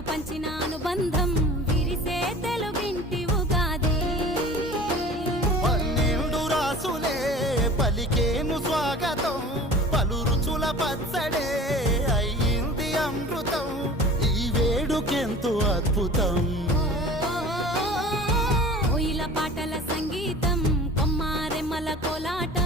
పాలు పంచిన అనుబంధం విరిసే తెలుగింటి ఉగాది. 12 రాసులే పలికేను స్వాగతం, పలు రుచుల పచ్చడే అయ్యింది అమృతం. ఈ వేడుకెంతో అద్భుతం. కోయిల పాటల సంగీతం, కొమ్మారెమ్మల కోలాట